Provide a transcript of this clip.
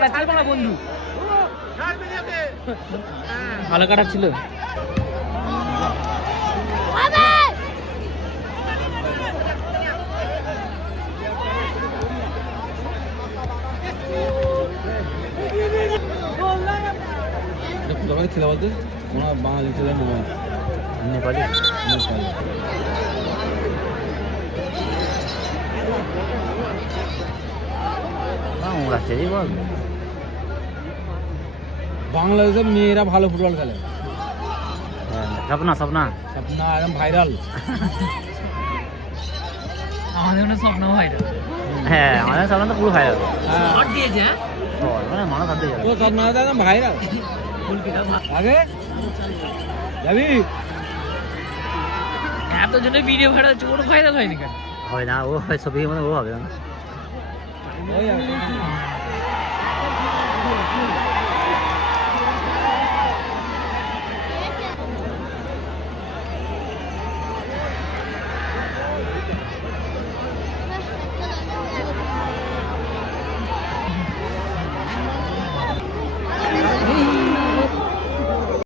কাটাচ্ছিল বাংলা বন্ধু, ভালো কাটাচ্ছিল। ছিল বলতে বাঙালি ছিল নেপালি বাংলাদেশের মেয়েরা ভালো ফুটবল খেলে। স্বপ্না স্বপ্না স্বপ্না একদম ভাইরাল। আমাদের স্বপ্ন ভাইরাল। হ্যাঁ আমাদের স্বপ্ন তো পুরো ভাইরাল দিয়েছে। মানুষ হাত দিয়ে তো স্বপ্না একদম ভাইরাল। আগে যাবি এত জনের ভিডিও ভাইরাল হচ্ছে, ওর ভাইরাল হয়নি কেন? হয় না, ও ছবি মানে ও হবে না।